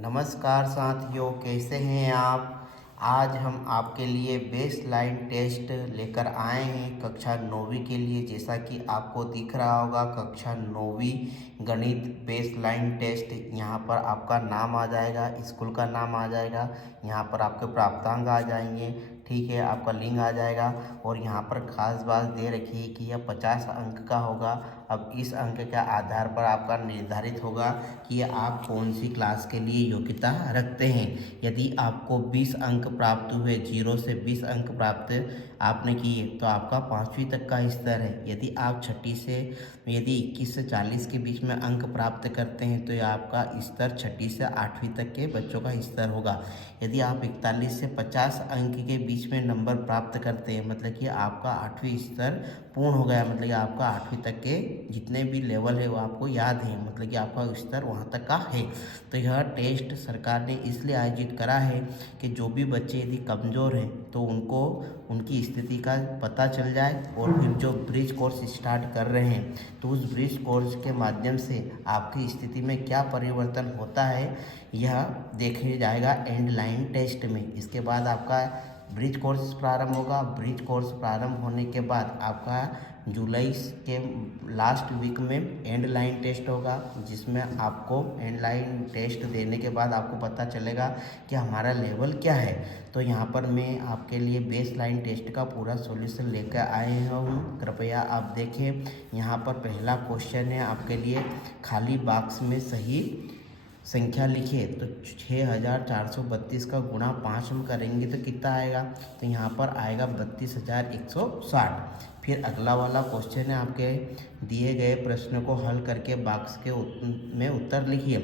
नमस्कार साथियों, कैसे हैं आप। आज हम आपके लिए बेस लाइन टेस्ट लेकर आए हैं कक्षा 9वीं के लिए। जैसा कि आपको दिख रहा होगा, कक्षा 9वीं गणित बेस लाइन टेस्ट। यहाँ पर आपका नाम आ जाएगा, स्कूल का नाम आ जाएगा, यहाँ पर आपके प्राप्तांक आ जाएंगे, ठीक है, आपका लिंक आ जाएगा। और यहाँ पर खास बात दे रखी है कि यह 50 अंक का होगा। अब इस अंक के आधार पर आपका निर्धारित होगा कि आप कौन सी क्लास के लिए योग्यता रखते हैं। यदि आपको 20 अंक प्राप्त हुए, 0 से 20 अंक प्राप्त आपने किए, तो आपका 5वीं तक का स्तर है। यदि आप 21 से 40 के बीच में अंक प्राप्त करते हैं, तो यह आपका स्तर 6वीं से 8वीं तक के बच्चों का स्तर होगा। यदि आप 41 से 50 अंक के बीच में नंबर प्राप्त करते हैं, मतलब कि आपका 8वीं स्तर पूर्ण हो गया, मतलब कि आपका 8वीं तक के जितने भी लेवल है वो आपको याद है, मतलब कि आपका स्तर वहाँ तक का है। तो यह टेस्ट सरकार ने इसलिए आयोजित करा है कि जो भी बच्चे यदि कमज़ोर हैं तो उनको उनकी स्थिति का पता चल जाए, और फिर जो ब्रिज कोर्स स्टार्ट कर रहे हैं तो उस ब्रिज कोर्स के माध्यम से आपकी स्थिति में क्या परिवर्तन होता है यह देखा जाएगा एंड लाइन टेस्ट में। इसके बाद आपका ब्रिज कोर्स प्रारंभ होगा। ब्रिज कोर्स प्रारंभ होने के बाद आपका जुलाई के लास्ट वीक में एंड लाइन टेस्ट होगा, जिसमें आपको एंड लाइन टेस्ट देने के बाद आपको पता चलेगा कि हमारा लेवल क्या है। तो यहाँ पर मैं आपके लिए बेस लाइन टेस्ट का पूरा सॉल्यूशन लेकर आए हूँ, कृपया आप देखें। यहाँ पर पहला क्वेश्चन है आपके लिए, खाली बॉक्स में सही संख्या लिखिए। तो 6432 का गुणा 5 हम करेंगे तो कितना आएगा, तो यहाँ पर आएगा 32,160। फिर अगला वाला क्वेश्चन है, आपके दिए गए प्रश्न को हल करके बॉक्स के में उत्तर लिखिए।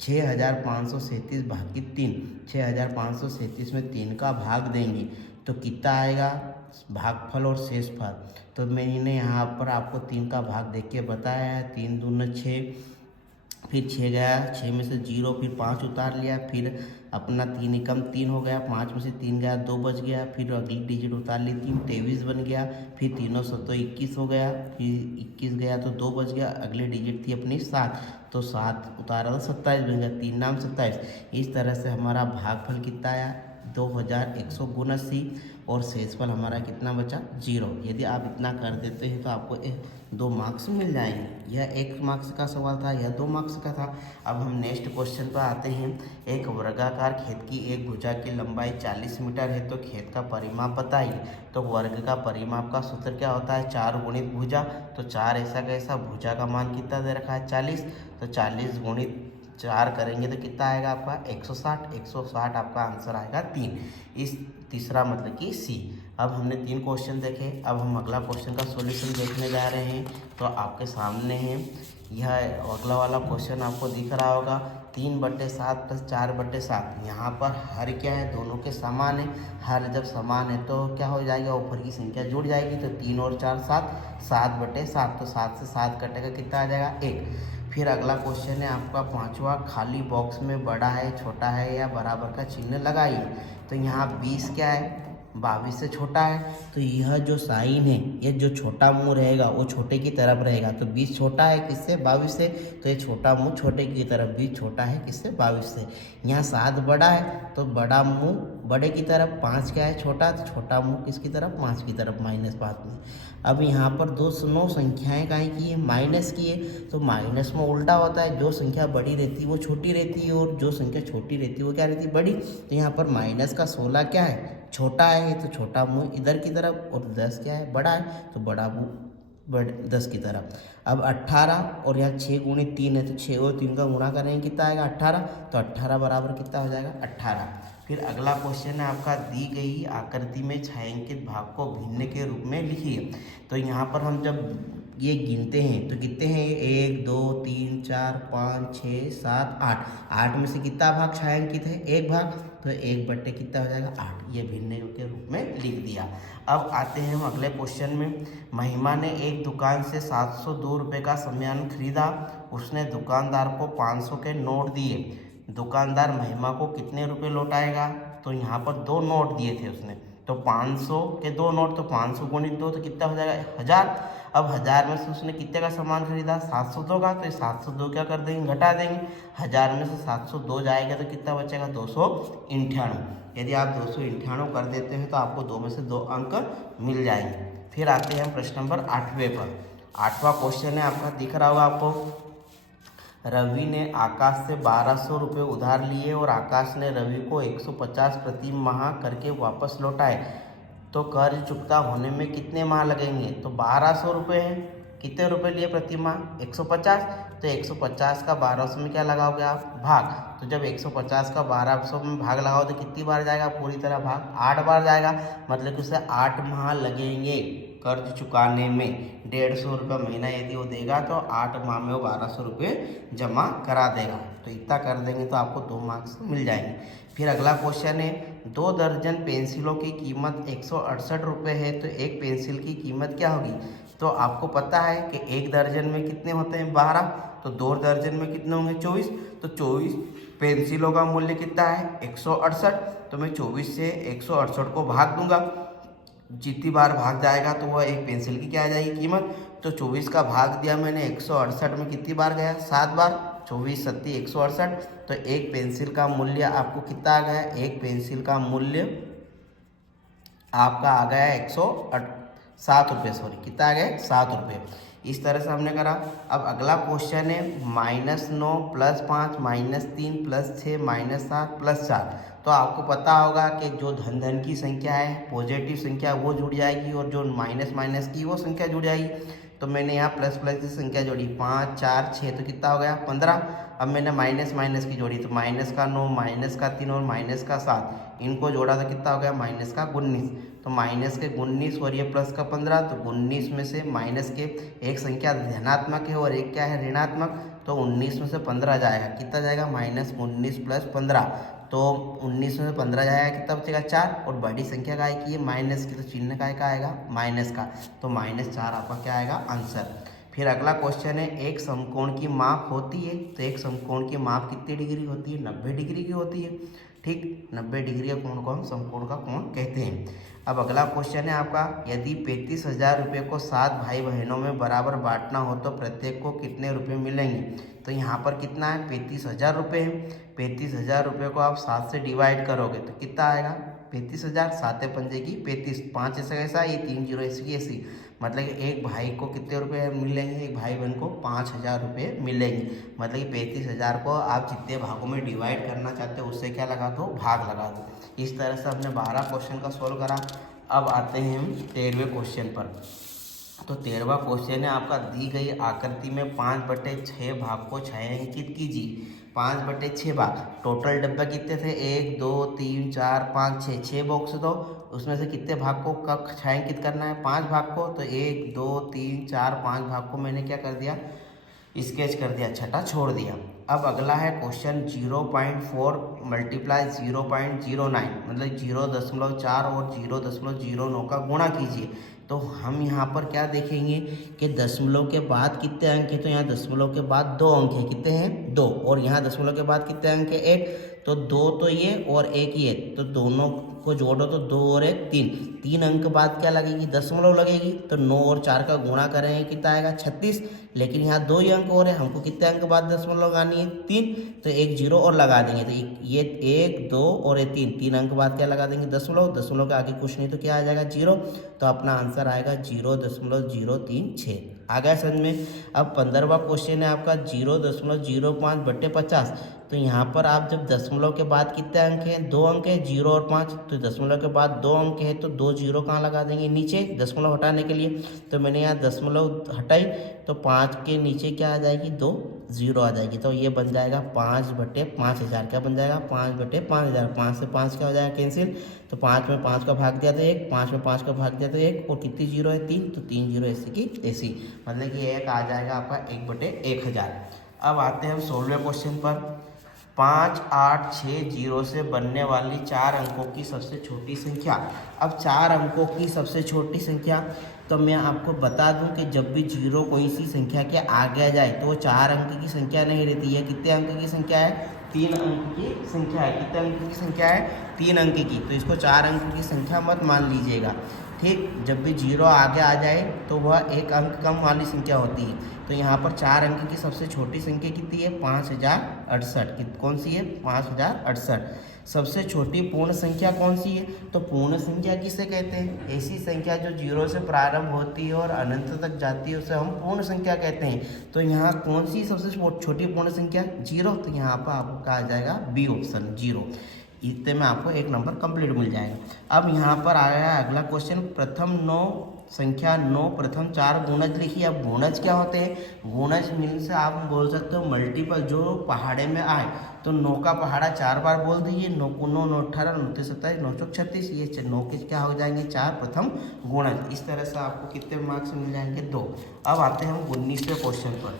6537 भाग 3, 6537 में 3 का भाग देंगे तो कितना आएगा, भागफल और शेषफल। तो मैंने यहाँ पर आपको 3 का भाग देख के बताया है। 3 दूना 6, फिर 6 गया, 6 में से 0, फिर 5 उतार लिया, फिर अपना 3 एकम 3 हो गया, 5 में से 3 गया, 2 बच गया, फिर अगली डिजिट उतार ली, 3 23 बन गया, फिर 3 सत्तो 21 हो गया, फिर 21 गया तो 2 बच गया, अगली डिजिट थी अपनी 7, तो 7 उतारा तो 27 बन गया, 3 नाम 27। इस तरह से हमारा भागफल कितना आया, 2179, और शेषफल हमारा कितना बचा, 0। यदि आप इतना कर देते हैं तो आपको 2 मार्क्स मिल जाएंगे। यह 1 मार्क्स का सवाल था, यह 2 मार्क्स का था। अब हम नेक्स्ट क्वेश्चन पर आते हैं। एक वर्गाकार खेत की एक भुजा की लंबाई 40 मीटर है, तो खेत का परिमाप बताइए। तो वर्ग का परिमाप का सूत्र क्या होता है, 4 गुणित भुजा। तो 4 ऐसा कैसा, भुजा का मान कितना दे रखा है 40, तो 40 गुणित 4 करेंगे तो कितना आएगा आपका 160। 160 आपका आंसर आएगा 3। इस तीसरा मतलब कि सी। अब हमने 3 क्वेश्चन देखे, अब हम अगला क्वेश्चन का सॉल्यूशन देखने जा रहे हैं। तो आपके सामने है यह अगला वाला क्वेश्चन, आपको दिख रहा होगा 3/7 + 4/7। यहाँ पर हर क्या है, दोनों के समान है। हर जब समान है तो क्या हो जाएगा, ऊपर की संख्या जुड़ जाएगी, तो 3 और 4 7, 7/7। तो 7 से 7 कटेगा, कितना आ जाएगा 1। फिर अगला क्वेश्चन है आपका 5वां, खाली बॉक्स में बड़ा है, छोटा है या बराबर का चिन्ह लगाइए। तो यहाँ 20 क्या है, 22 से छोटा है, तो यह जो साइन है, यह जो छोटा मुँह रहेगा वो छोटे की तरफ रहेगा। तो 20 छोटा है किससे, 22 से, तो ये छोटा मुँह छोटे की तरफ, 20 छोटा है किससे, 22 से। यहाँ 7 बड़ा है तो बड़ा मुँह बड़े की तरफ, 5 क्या है छोटा, तो छोटा मुँह किसकी तरफ, 5 की तरफ, -5 में। अब यहाँ पर 2 संख्याएँ काहे की है, माइनस की है, तो माइनस में उल्टा होता है, जो संख्या बड़ी रहती है वो छोटी रहती है, और जो संख्या छोटी रहती है वो क्या रहती है, बड़ी। तो यहाँ पर माइनस का 16 क्या है, छोटा है, तो छोटा मुँह इधर की तरफ, और 10 क्या है, बड़ा है, तो बड़ा मुँह बड़े 10 की तरफ। अब 18, और यहाँ 6 गुणित 3 है, तो 6 और 3 का गुणा करेंगे कितना आएगा 18, तो 18 बराबर कितना हो जाएगा 18। फिर अगला क्वेश्चन है आपका, दी गई आकृति में छायांकित भाग को भिन्न के रूप में लिखिए। तो यहाँ पर हम जब ये गिनते हैं तो कितने हैं, 1 2 3 4 5 6 7 8। 8 में से कितना भाग छायांकित है, 1 भाग, तो 1/, कितना हो जाएगा 8। ये भिन्न के रूप में लिख दिया। अब आते हैं हम अगले क्वेश्चन में। महिमा ने एक दुकान से 702 रुपये का सामान खरीदा। उसने दुकानदार को 500 के नोट दिए। दुकानदार महिमा को कितने रुपए लौटाएगा। तो यहाँ पर 2 नोट दिए थे उसने, तो 500 के 2 नोट, तो 500 गुणित 2 तो कितना हो जाएगा 1000। अब 1000 में से उसने कितने का सामान खरीदा, 702 का, तो 702 क्या कर देंगे, घटा देंगे। 1000 में से 702 जाएगा तो कितना बचेगा, 298। यदि आप 298 कर देते हैं तो आपको 2 में से 2 अंक मिल जाएंगे। फिर आते हैं हम प्रश्न नंबर 8वें पर। 8वां क्वेश्चन है आपका, दिख रहा होगा आपको। रवि ने आकाश से 1200 रुपये उधार लिए और आकाश ने रवि को 150 प्रति माह करके वापस लौटाए, तो कर्ज चुकता होने में कितने माह लगेंगे। तो 1200 रुपये है, कितने रुपए लिए प्रति माह, 150। तो 150 का 1200 में क्या लगाओगे आप, भाग। तो जब 150 का 1200 में भाग लगाओ तो कितनी बार जाएगा, पूरी तरह भाग 8 बार जाएगा। मतलब कि उसे 8 माह लगेंगे कर्ज चुकाने में। 150 रुपये महीना यदि वो देगा तो 8 माह में वो 1200 रुपये जमा करा देगा। तो इतना कर देंगे तो आपको 2 मार्क्स मिल जाएंगे। फिर अगला क्वेश्चन है, 2 दर्जन पेंसिलों की कीमत 168 रुपये है, तो एक पेंसिल की कीमत क्या होगी। तो आपको पता है कि एक दर्जन में कितने होते हैं, 12, तो 2 दर्जन में कितने होंगे, 24। तो 24 पेंसिलों का मूल्य कितना है, 168। तो मैं 24 से 168 को भाग दूंगा, जितनी बार भाग जाएगा तो वह एक पेंसिल की क्या आ जाएगी कीमत। तो 24 का भाग दिया मैंने 168 में, कितनी बार गया, 7 बार। 24 7 168। तो एक पेंसिल का मूल्य आपको कितना आ गया, एक पेंसिल का मूल्य आपका आ गया 107 रुपये, सॉरी कितना आ गया, 7 रुपये। इस तरह से हमने करा। अब अगला क्वेश्चन है, -9 + 5 -3 + 6 -7 + 4। तो आपको पता होगा कि जो धन की संख्या है, पॉजिटिव संख्या, वो जुड़ जाएगी और जो माइनस की वो संख्या जुड़ जाएगी। तो मैंने यहाँ प्लस की संख्या जोड़ी, 5 4 6, तो कितना हो गया, 15। अब मैंने माइनस की जोड़ी, तो -9 -3 और -7, इनको जोड़ा तो कितना हो गया, -19। तो -19 और ये +15, तो 19 में से माइनस के एक संख्या धनात्मक है और एक क्या है, ऋणात्मक। तो 19 में से 15 जाएगा, कितना जाएगा, -19 + 15। तो 19 में से 15 जाएगा, कितना बचेगा, 4। और बड़ी संख्या का है कि ये माइनस की, तो चिन्ह का आएगा, माइनस का। तो -4 आपका क्या आएगा, आंसर। फिर अगला क्वेश्चन है, एक समकोण की माप होती है, तो एक समकोण की माप कितनी डिग्री होती है, 90 डिग्री की होती है। ठीक, 90 डिग्री का कोण को हम समकोण का कोण कहते हैं। अब अगला क्वेश्चन है आपका, यदि 35,000 रुपये को 7 भाई बहनों में बराबर बांटना हो तो प्रत्येक को कितने रुपए मिलेंगे। तो यहाँ पर कितना है, 35,000 रुपये है। 35,000 रुपये को आप 7 से डिवाइड करोगे तो कितना आएगा, 35,000। 7 पंजे की 35, 5 ऐसा कैसा, ये 3 जीरो ऐसी की ऐसी। मतलब कि एक भाई को कितने रुपए मिलेंगे, एक भाई बहन को 5,000 रुपये मिलेंगे। मतलब कि 35,000 को आप जितने भागों में डिवाइड करना चाहते हो उससे क्या लगा दो, भाग लगा दो। इस तरह से हमने 12 क्वेश्चन का सॉल्व करा। अब आते हैं हम 13वें क्वेश्चन पर। तो 13वां क्वेश्चन है आपका, दी गई आकृति में 5/6 भाग को छायांकित कीजिए। 5/6 भाग, टोटल डब्बे कितने थे, 1 2 3 4 5 6, 6 बॉक्स। तो उसमें से कितने भाग को कब छायांकित करना है, 5 भाग को। तो 1 2 3 4 5 भाग को मैंने क्या कर दिया, स्केच कर दिया, छठा छोड़ दिया। अब अगला है क्वेश्चन, 0.4 × 0.09, मतलब 0.4 और 0.09 का गुणा कीजिए। तो हम यहाँ पर क्या देखेंगे कि दशमलव के बाद कितने अंक हैं। तो यहाँ दशमलव के बाद 2 अंक हैं, कितने हैं, 2। और यहाँ दशमलव के बाद कितने अंक है, 1। तो 2 तो ये और 1 ये, तो दोनों को जोड़ो तो 2 और 1 3। 3 अंक बाद क्या लगेगी, दशमलव लगेगी। तो 9 और 4 का गुणा करेंगे, कितना आएगा, 36। लेकिन यहाँ 2 ही अंक और है, हमको कितने अंक बाद दशमलव लगानी है, 3। तो 1 0 और लगा देंगे। तो ये 1 2 और ये 3 अंक बाद क्या लगा देंगे, दशमलव। दशमलव के आगे कुछ नहीं तो क्या आ जाएगा, 0। तो अपना आंसर आएगा 0.036। आ गया समझ में। अब 15वां क्वेश्चन है आपका, 0.05/50। तो यहाँ पर आप जब दशमलव के बाद कितने अंक हैं, 2 अंक है, 0 और 5। तो दशमलव के बाद 2 अंक है तो 2 0 कहाँ लगा देंगे, नीचे, दशमलव हटाने के लिए। तो मैंने यहाँ दशमलव हटाई, तो 5 के नीचे क्या आ जाएगी, 2 0 आ जाएगी। तो ये बन जाएगा 5/5000। क्या बन जाएगा, 5/5000। 5 से 5 क्या हो जाएगा, कैंसिल। तो 5 में 5 का भाग दिया तो 1, 5 में 5 का भाग दिया तो 1, और कितनी जीरो है, 3। तो 3 जीरो ऐसी की ऐसी, मतलब कि 1 आ जाएगा आपका 1/1000। अब आते हैं हम 16वें क्वेश्चन पर। 5 8 6 0 से बनने वाली 4 अंकों की सबसे छोटी संख्या। अब 4 अंकों की सबसे छोटी संख्या, तो मैं आपको बता दूं कि जब भी 0 कोई सी संख्या के आगे आ जाए तो वो 4 अंक की संख्या नहीं रहती है। कितने अंक की संख्या है, 3 अंक की संख्या है। कितने अंक की संख्या है, 3 अंक की। तो इसको 4 अंक की संख्या मत मान लीजिएगा। ठीक। जब भी 0 आगे आ जाए तो वह एक अंक कम वाली संख्या होती है। तो यहाँ पर 4 अंक की सबसे छोटी संख्या कितनी है? 5068। कौन सी है? 5068। सबसे छोटी पूर्ण संख्या कौन सी है? तो पूर्ण संख्या किसे कहते हैं? ऐसी संख्या जो 0 से प्रारंभ होती है और अनंत तक जाती है उसे हम पूर्ण संख्या कहते हैं। तो यहाँ कौन सी सबसे छोटी पूर्ण संख्या? 0। तो यहाँ पर आपको कहा जाएगा बी ऑप्शन 0। इतने में आपको 1 नंबर कंप्लीट मिल जाएगा। अब यहाँ पर आ गया अगला क्वेश्चन, प्रथम 9 संख्या 9 प्रथम 4 गुणज लिखिए। अब गुणज क्या होते हैं? गुणज मीन्स आप बोल सकते हो मल्टीपल, जो पहाड़े में आए। तो 9 का पहाड़ा 4 बार बोल दीजिए, 9 को 9, 9 18, 9 27, 9 36, ये 9 के क्या हो जाएंगे? 4 प्रथम गुणज। इस तरह से आपको कितने मार्क्स मिल जाएंगे? 2। अब आते हैं हम 19वें क्वेश्चन पर।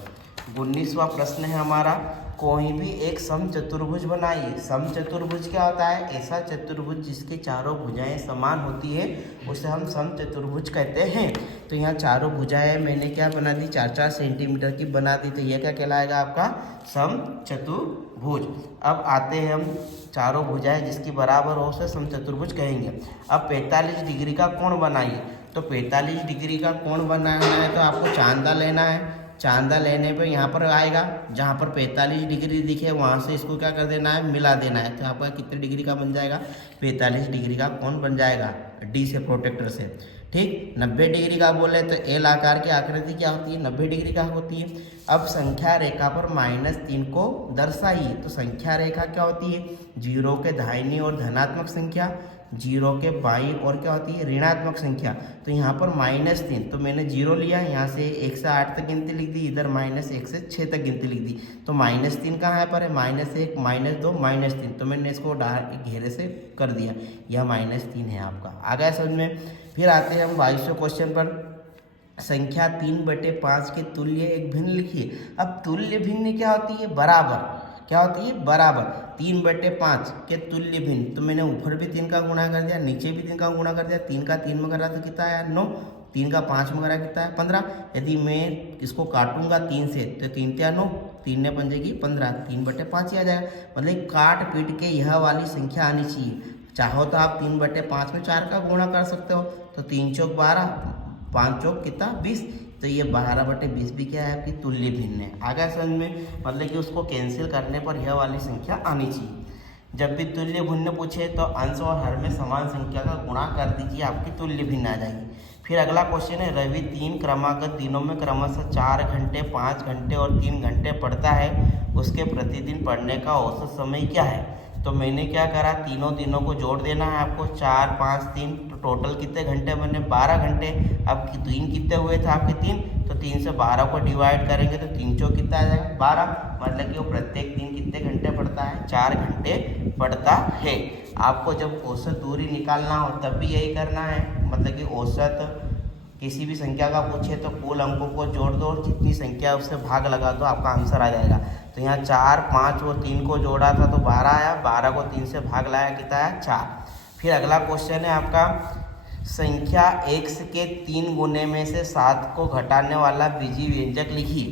19वां प्रश्न है हमारा, कोई भी एक समचतुर्भुज बनाइए। समचतुर्भुज क्या होता है? ऐसा चतुर्भुज जिसके चारों भुजाएं समान होती है उसे हम समचतुर्भुज कहते हैं। तो यहाँ चारों भुजाएं मैंने क्या बना दी? 4-4 सेंटीमीटर की बना दी। तो यह क्या कहलाएगा? आपका समचतुर्भुज। अब आते हैं हम चारों भुजाएं जिसकी बराबर हो उसे समचतुर्भुज कहेंगे। अब 45 डिग्री का कोण बनाइए। तो 45 डिग्री का कोण बनाना है तो आपको चांदा लेना है। चांदा लेने पे यहाँ पर आएगा, जहाँ पर 45 डिग्री दिखे वहाँ से इसको क्या कर देना है? मिला देना है। तो आपका कितने डिग्री का बन जाएगा? 45 डिग्री का कोण बन जाएगा डी से, प्रोटेक्टर से। ठीक। 90 डिग्री का बोले तो एल आकार की आकृति क्या होती है? 90 डिग्री का होती है। अब संख्या रेखा पर -3 को दर्शाइए। तो संख्या रेखा क्या होती है? 0 के दाहिनी ओर धनात्मक संख्या, 0 के बाईं ओर क्या होती है? ऋणात्मक संख्या। तो यहाँ पर -3, तो मैंने 0 लिया, यहाँ से 1 से 8 तक गिनती लिख दी, इधर -1 से 6 तक गिनती लिख दी। तो -3 कहाँ पर है? -1, -2, -3। तो मैंने इसको घेरे से कर दिया, यह -3 है आपका। आ गया समझ में? फिर आते हैं हम 22वें क्वेश्चन पर। संख्या 3/5 के तुल्य एक भिन्न लिखिए। अब तुल्य भिन्न क्या होती है? बराबर। क्या होती है? बराबर। 3/5 के तुल्य भिन्न। तो मैंने ऊपर भी 3 का गुणा कर दिया, नीचे भी 3 का गुणा कर दिया। 3 का 3 में करा तो कितना आया? 9। 3 का 5 में करा कितना है? 15। यदि मैं इसको काटूंगा 3 से तो 3 क्या 9, 3 ने पंजेगी 15, 3/5 ही आ जाएगा। मतलब काट पीट के यह वाली संख्या आनी चाहिए। चाहो तो आप 3/5 में 4 का गुणा कर सकते हो। तो 3 चौक 12, 5 चौक कितना? 20। तो ये 12/20 भी क्या है? आपकी तुल्य भिन्न है। आ गया समझ में? मतलब कि उसको कैंसिल करने पर यह वाली संख्या आनी चाहिए। जब भी तुल्य भिन्न पूछे तो अंश और हर में समान संख्या का गुणा कर दीजिए, आपकी तुल्य भिन्न आ जाएगी। फिर अगला क्वेश्चन है, रवि 3 क्रमागत दिनों में क्रमशः 4 घंटे, 5 घंटे और 3 घंटे पढ़ता है। उसके प्रतिदिन पढ़ने का औसत समय क्या है? तो मैंने क्या करा? तीनों दिनों को जोड़ देना है आपको। 4, 5, 3, तो टोटल कितने घंटे बने? 12 घंटे। अब 3 कितने हुए थे आपके? 3। तो 3 से 12 को डिवाइड करेंगे तो 3 चौक कितना आ जाएगा? 12। मतलब कि वो प्रत्येक दिन कितने घंटे पढ़ता है? 4 घंटे पढ़ता है। आपको जब औसत दूरी निकालना हो तब भी यही करना है। मतलब कि औसत किसी भी संख्या का पूछे तो कुल अंकों को जोड़ दो और जितनी संख्या उससे भाग लगा दो, आपका आंसर आ जाएगा। तो यहाँ 4, 5 और 3 को जोड़ा था तो 12 आया, 12 को 3 से भाग लाया कितना आया? 4। फिर अगला क्वेश्चन है आपका, संख्या x के 3 गुने में से 7 को घटाने वाला बीजीय व्यंजक लिखिए।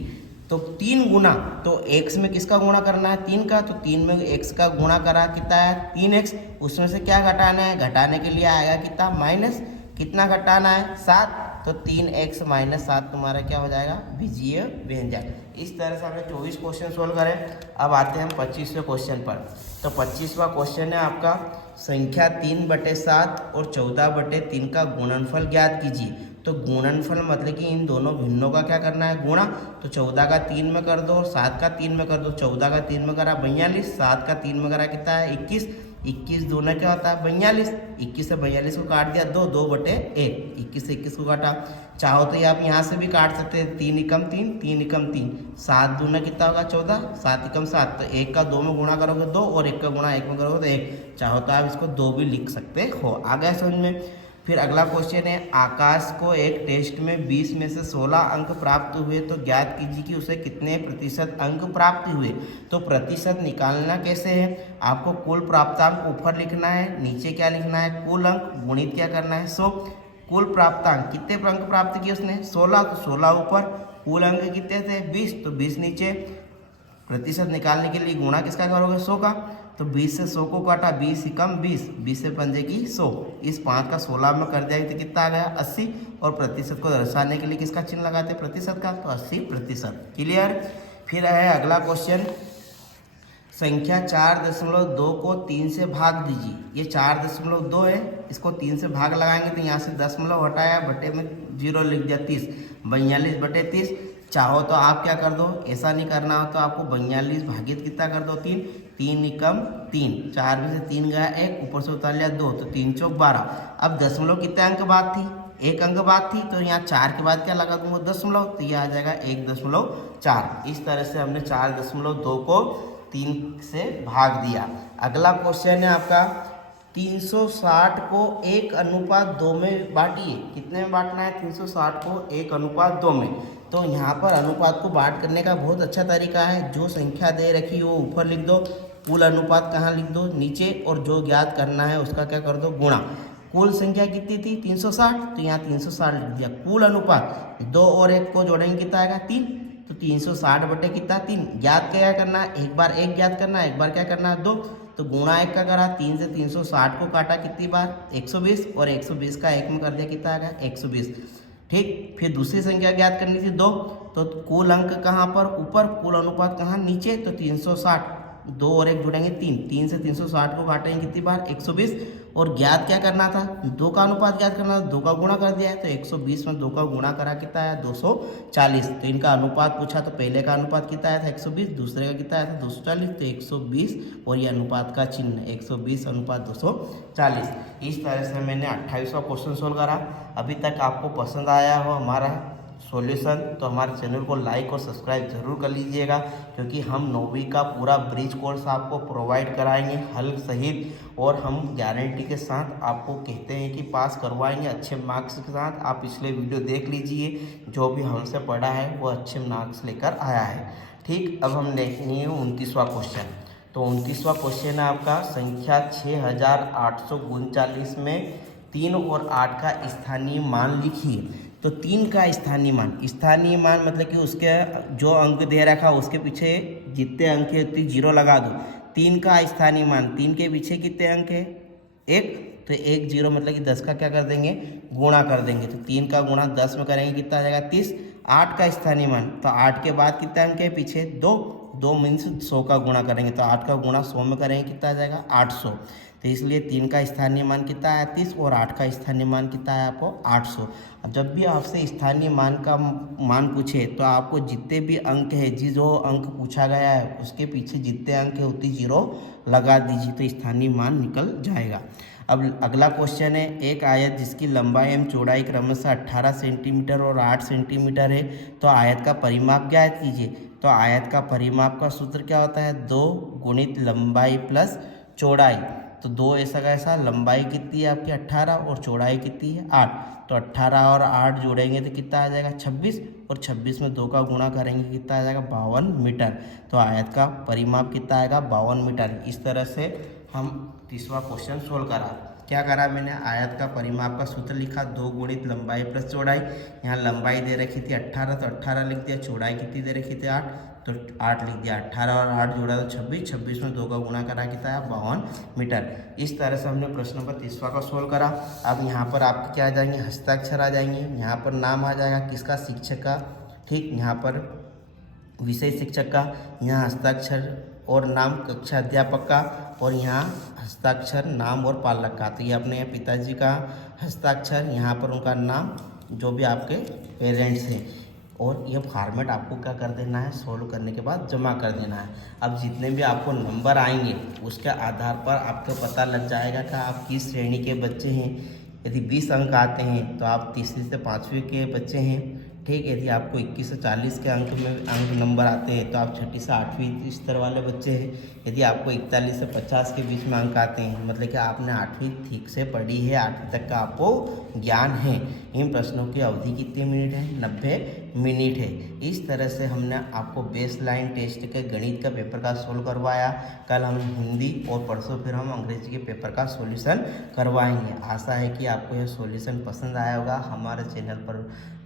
तो 3 गुना, तो x में किसका गुणा करना है? 3 का। तो 3 में x का गुणा करा कितना है? 3x। उसमें से क्या घटाना है? घटाने के लिए आएगा कितना? माइनस। कितना घटाना है? 7। तो 3x - 7 तुम्हारा क्या हो जाएगा? बीजीय व्यंजक। इस तरह से हमने 24 क्वेश्चन सोल्व करें। अब आते हैं हम 25वें क्वेश्चन पर। तो 25वां क्वेश्चन है आपका, संख्या 3/7 और 14/3 का गुणनफल ज्ञात कीजिए। तो गुणनफल मतलब कि इन दोनों भिन्नों का क्या करना है? गुणा। तो 14 का 3 में कर दो और 7 का 3 में कर दो। 14 का 3 में करा 42, 7 का 3 में करा कितना है? 21। 21 दोनों क्या होता है? 42। 21 से 42 को काट दिया 2, 2/1। 21 से 21 को काटा। चाहो तो ये आप यहाँ से भी काट सकते हैं, 3 एकम 3, 3 एकम 3, 7 दूना कितना होगा? 14, 7 एकम 7। तो 1 का 2 में गुणा करोगे 2 और 1 का गुणा 1 में करोगे तो 1। चाहो तो आप इसको 2 भी लिख सकते हो। आ गया समझ में? फिर अगला क्वेश्चन है, आकाश को एक टेस्ट में 20 में से 16 अंक प्राप्त हुए तो ज्ञात कीजिए कि उसे कितने प्रतिशत अंक प्राप्त हुए। तो प्रतिशत निकालना कैसे है? आपको कुल प्राप्तांक ऊपर लिखना है, नीचे क्या लिखना है? कुल अंक गुणित क्या करना है? 100। कुल प्राप्तांक कितने अंक प्राप्त किए उसने? 16। तो 16 ऊपर, कुल अंक कितने थे? 20। तो 20 नीचे। प्रतिशत निकालने के लिए गुणा किसका करोगे? 100 का। तो 20 से 100 को काटा, 20 ही कम 20, 20 से पंजे की 100, इस 5 का 16 में कर दिया तो कितना आ गया 80। और प्रतिशत को दर्शाने के लिए किसका चिन्ह लगाते हैं, प्रतिशत का, तो 80%। क्लियर। फिर है अगला क्वेश्चन, संख्या 4.2 को 3 से भाग दीजिए। ये 4.2 है, इसको 3 से भाग लगाएंगे तो यहाँ से दशमलव हटाया, बटे में 0 लिख दिया 30, 42/30। चाहो तो आप क्या कर दो, ऐसा नहीं करना हो तो आपको 42 भागित कितना कर दो 3, 3 एकम 3, 4 में से 3 गया 1, ऊपर से उतार लिया 2, तो 3 चौक 12। अब दशमलव कितने अंक बाद थी, 1 अंक बाद थी, तो यहाँ 4 के बाद क्या लगा दूंगा दशमलव, तो ये आ जाएगा 1.4। इस तरह से हमने 4.2 को 3 से भाग दिया। अगला क्वेश्चन है आपका 360 को 1:2 में बांटिए। कितने में बांटना है, 360 को 1:2 में। तो यहाँ पर अनुपात को बांट करने का बहुत अच्छा तरीका है, जो संख्या दे रखी हो ऊपर लिख दो, कुल अनुपात कहाँ लिख दो नीचे, और जो ज्ञात करना है उसका क्या कर दो गुणा। कुल संख्या कितनी थी 360, तो यहाँ 360 लिख दिया। कुल अनुपात 2 और 1 को जोड़ेंगे कितना आएगा 3, तो 360 बटे कितना 3। ज्ञात क्या करना है, एक बार 1 ज्ञात करना है, एक बार क्या करना है 2, तो गुणा 1 का करा, 3 से 360 को काटा कितनी बार 120, और 120 का 1 में कर दिया कितना आ गया 120। ठीक। फिर दूसरी संख्या ज्ञात करनी थी 2, तो कुल अंक कहाँ पर ऊपर, कुल अनुपात कहाँ नीचे, तो 360, 2 और 1 जुड़ेंगे 3, 3 से 360 को काटेंगे कितनी बार 120, और ज्ञात क्या करना था 2 का अनुपात ज्ञात करना था, 2 का गुणा कर दिया है, तो 120 में 2 का गुणा करा कितना आया 240। तो इनका अनुपात पूछा तो पहले का अनुपात कितना आया था 120, दूसरे का कितना आया था 240, तो 120 और ये अनुपात का चिन्ह 120 अनुपात 240। इस तरह से मैंने 28वां क्वेश्चन सोल्व करा। अभी तक आपको पसंद आया हो हमारा सॉल्यूशन तो हमारे चैनल को लाइक और सब्सक्राइब जरूर कर लीजिएगा, क्योंकि हम 9वीं का पूरा ब्रिज कोर्स आपको प्रोवाइड कराएंगे हल सहित, और हम गारंटी के साथ आपको कहते हैं कि पास करवाएंगे अच्छे मार्क्स के साथ। आप पिछले वीडियो देख लीजिए, जो भी हमसे पढ़ा है वो अच्छे मार्क्स लेकर आया है। ठीक। अब हम देखेंगे 29वां क्वेश्चन। तो 29वां क्वेश्चन है आपका संख्या 6839 में 3 और 8 का स्थानीय मान लिखिए। तो 3 का स्थानीय मान मतलब कि उसके जो अंक दे रखा उसके पीछे जितने अंक है उतनी 0 लगा दो। 3 का स्थानीय मान, 3 के पीछे कितने अंक है 1, तो 1 0 मतलब कि 10 का क्या कर देंगे गुणा कर देंगे। तो 3 का गुणा 10 में करेंगे कितना आ जाएगा 30। 8 का स्थानीय मान, तो 8 के बाद कितने अंक है पीछे 2 मीन्स 100 का गुणा करेंगे, तो 8 का गुणा 100 में करेंगे कितना आ जाएगा 800। तो इसलिए 3 का स्थानीय मान कितना आया 30, और 8 का स्थानीय मान कितना आया आपको 800। अब जब भी आपसे स्थानीय मान का मान पूछे तो आपको जितने भी अंक है जो अंक पूछा गया है उसके पीछे जितने अंक है उतनी 0 लगा दीजिए, तो स्थानीय मान निकल जाएगा। अब अगला क्वेश्चन है, एक आयत जिसकी लंबाई एवं चौड़ाई क्रमशः 18 सेंटीमीटर और 8 सेंटीमीटर है, तो आयत का परिमाप ज्ञात कीजिए। तो आयत का परिमाप का सूत्र क्या होता है 2 गुणित लंबाई प्लस चौड़ाई। तो 2 ऐसा कैसा, लंबाई कितनी है आपकी 18 और चौड़ाई कितनी है 8, तो 18 और 8 जोड़ेंगे तो कितना आ जाएगा 26, और 26 में 2 का गुणा करेंगे कितना आ जाएगा 52 मीटर। तो आयत का परिमाप कितना आएगा 52 मीटर। इस तरह से हम 30वां क्वेश्चन सोल्व करा। क्या करा मैंने, आयत का परिमाप का सूत्र लिखा 2 गुणित लंबाई प्लस चौड़ाई। यहाँ लंबाई दे रखी थी 18, तो 18 लिख दिया, चौड़ाई कितनी दे रखी थी 8, तो 8 लिख दिया। 18 और 8 जोड़ा तो 26, 26 में 2 का गुणा करा कितना है 52 मीटर। इस तरह से हमने प्रश्न नंबर 30वां का सोल्व करा। अब यहाँ पर आपके क्या आ जाएंगे हस्ताक्षर आ जाएंगे, यहाँ पर नाम आ जाएगा किसका, शिक्षक का। ठीक। यहाँ पर विषय शिक्षक का, यहाँ हस्ताक्षर और नाम कक्षा अध्यापक का, और यहाँ हस्ताक्षर नाम और पालक का। तो ये अपने पिताजी का हस्ताक्षर, यहाँ पर उनका नाम, जो भी आपके पेरेंट्स हैं, और ये फॉर्मेट आपको क्या कर देना है सोल्व करने के बाद जमा कर देना है। अब जितने भी आपको नंबर आएंगे उसके आधार पर आपको पता लग जाएगा कि आप किस श्रेणी के बच्चे हैं। यदि 20 अंक आते हैं तो आप तीसरी से 5वीं के बच्चे हैं। ठीक। यदि आपको 21 से 40 के अंक नंबर आते हैं तो आप 6ठी से 8वीं स्तर वाले बच्चे हैं। यदि आपको 41 से 50 के बीच में अंक आते हैं मतलब कि आपने 8वीं ठीक से पढ़ी है, 8वीं तक का आपको ज्ञान है। इन प्रश्नों की अवधि कितने मिनट है 90 मिनट है। इस तरह से हमने आपको बेस लाइन टेस्ट के गणित का पेपर का सोल्व करवाया। कल हम हिंदी और परसों फिर हम अंग्रेजी के पेपर का सॉल्यूशन करवाएंगे। आशा है कि आपको यह सॉल्यूशन पसंद आया होगा। हमारे चैनल पर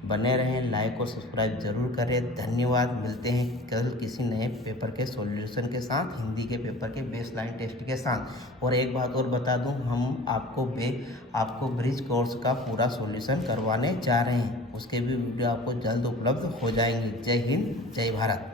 बने रहें, लाइक और सब्सक्राइब ज़रूर करें। धन्यवाद। मिलते हैं कल किसी नए पेपर के सॉल्यूशन के साथ, हिंदी के पेपर के बेस लाइन टेस्ट के साथ। और एक बात और बता दूं, हम आपको ब्रिज कोर्स का पूरा सॉल्यूशन करवाने जा रहे हैं। उसके भी वीडियो आपको जल्द उपलब्ध हो जाएंगे। जय हिंद, जय भारत।